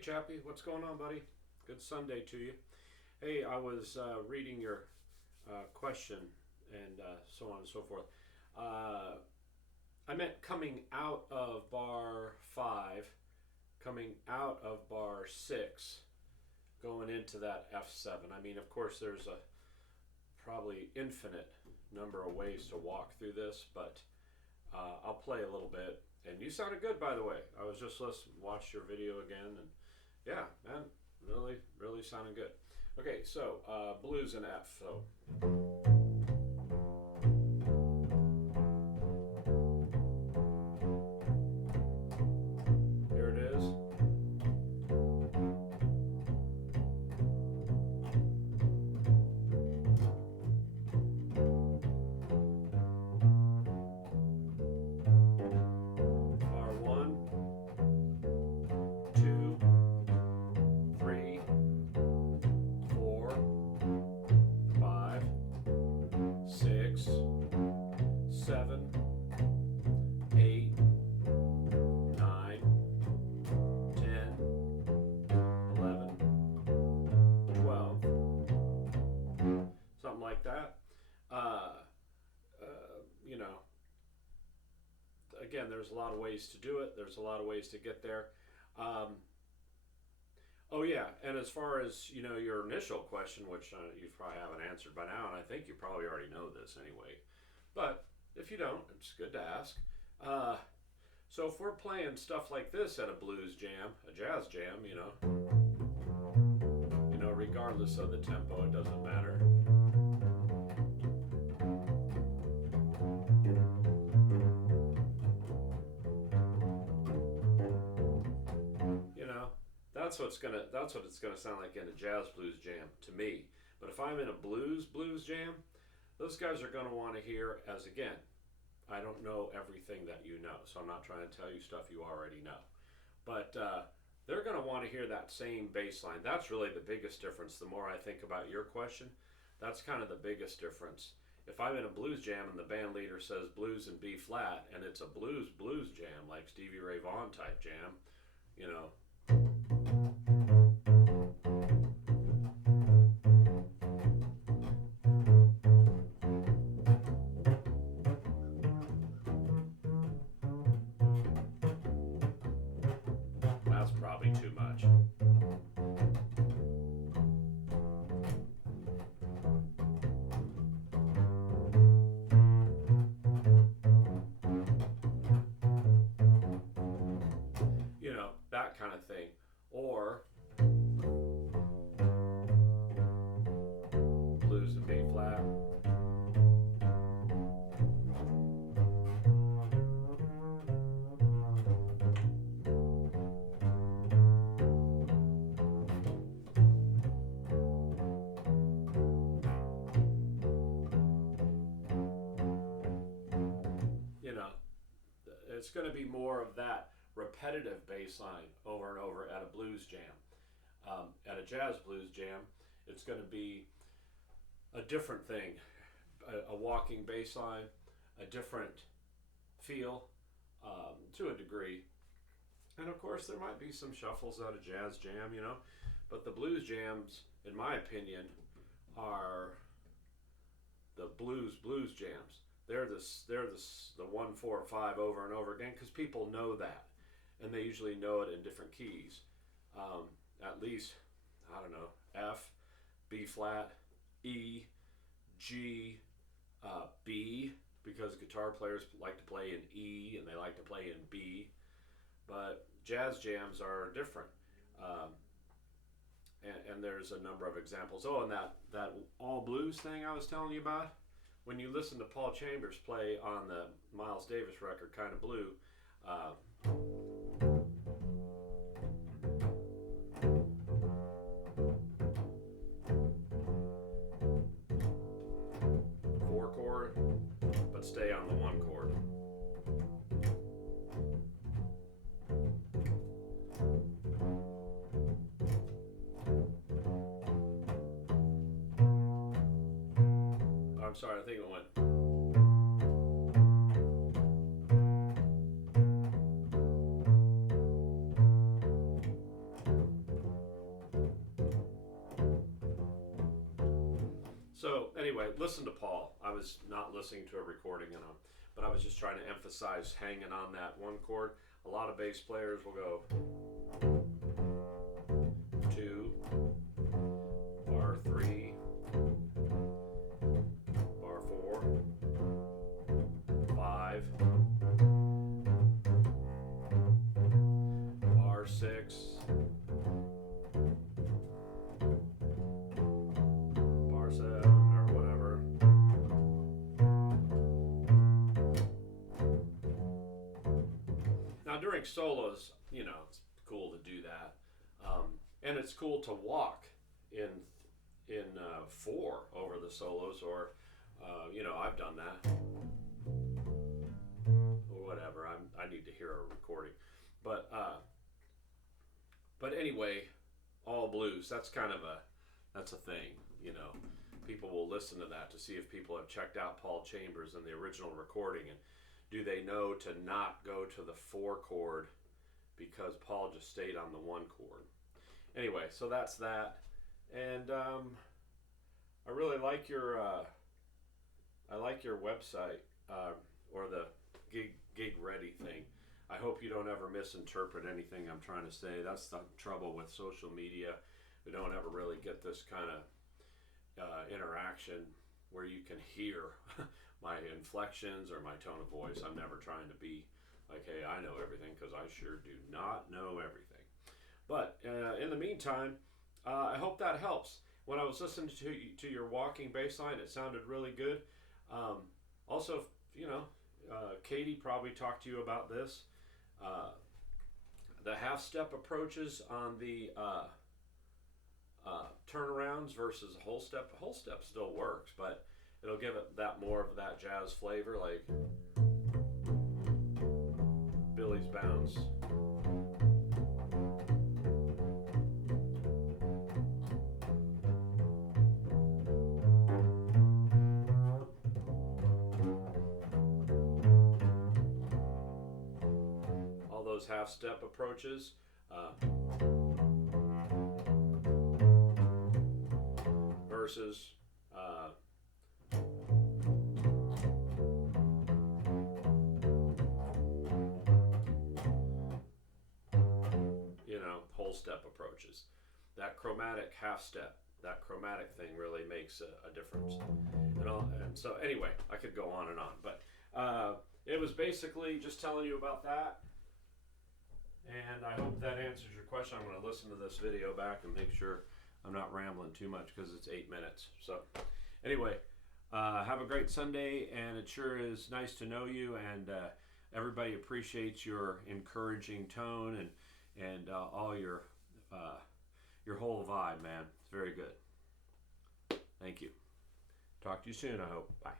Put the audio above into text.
Hey Chappy, what's going on, buddy? Good Sunday to you. Hey, I was reading your question and so on and so forth. Uh, I meant coming out of bar 5, coming out of bar 6, going into that F7. I mean, of course, there's a probably infinite number of ways to walk through this, but I'll play a little bit. And you sounded good, by the way. I was just watched your video again, and yeah, man, really, really sounding good. Okay, so blues in F. So here it is. Bar 1, 2, 3, 4, 5, 6, 7, 8, 9, 10, 11, 12, something like that. Uh, you know, again, there's a lot of ways to do it. There's a lot of ways to get there. Um, oh yeah, and as far as your initial question, which you probably haven't answered by now, and I think you probably already know this anyway, but if you don't, it's good to ask. Uh, so if we're playing stuff like this at a blues jam, a jazz jam, regardless of the tempo, it doesn't matter. You know, that's what it's gonna sound like in a jazz blues jam to me. But if I'm in a blues jam, those guys are gonna want to hear, as again, I don't know everything that you know, so I'm not trying to tell you stuff you already know. But they're going to want to hear that same bass line. That's really the biggest difference. The more I think about your question, that's kind of the biggest difference. If I'm in a blues jam and the band leader says blues in B flat, and it's a blues jam, like Stevie Ray Vaughan type jam, you know, that's probably too much. That kind of thing. Or blues in B flat. It's going to be more of that repetitive bass line over and over at a blues jam. At a jazz blues jam, it's going to be a different thing, a walking bass line, a different feel to a degree. And of course, there might be some shuffles at a jazz jam, but the blues jams, in my opinion, are the blues jams. They're the 1 4 5 over and over again because people know that, and they usually know it in different keys. At least, I don't know, F, B flat, E, G, B, because guitar players like to play in E and they like to play in B. But jazz jams are different. And there's a number of examples. Oh, and that all blues thing I was telling you about, when you listen to Paul Chambers play on the Miles Davis record, Kind of Blue, four chord, but stay on the one chord. I'm sorry, I think it went. So anyway, listen to Paul. I was not listening to a recording, but I was just trying to emphasize hanging on that one chord. A lot of bass players will go 2, bar 3, bar 4, 5, bar 6, bar 7, or whatever. Now during solos, it's cool to do that, and it's cool to walk in 4 over the solos, or I've done that, or whatever. I need to hear a recording, but anyway, all blues. That's a thing. People will listen to that to see if people have checked out Paul Chambers in the original recording, and do they know to not go to the 4 chord because Paul just stayed on the 1 chord. Anyway, so that's that, and I really like your website, or the gig ready thing. I hope you don't ever misinterpret anything I'm trying to say. That's the trouble with social media. We don't ever really get this kind of interaction where you can hear my inflections or my tone of voice. I'm never trying to be like, hey, I know everything, because I sure do not know everything. But in the meantime, I hope that helps. When I was listening to your walking bass line, it sounded really good. Also, Katie probably talked to you about this. The half-step approaches on the turnarounds versus a whole step. A whole step still works, but it'll give it that more of that jazz flavor, like Billy's Bounce. All those half-step approaches. Versus whole step approaches. That chromatic half step, that chromatic thing really makes a difference. And so anyway, I could go on, but it was basically just telling you about that. And I hope that answers your question. I'm going to listen to this video back and make sure I'm not rambling too much, because it's 8 minutes. So anyway, have a great Sunday, and it sure is nice to know you, and everybody appreciates your encouraging tone and all your whole vibe, man. It's very good. Thank you. Talk to you soon, I hope. Bye.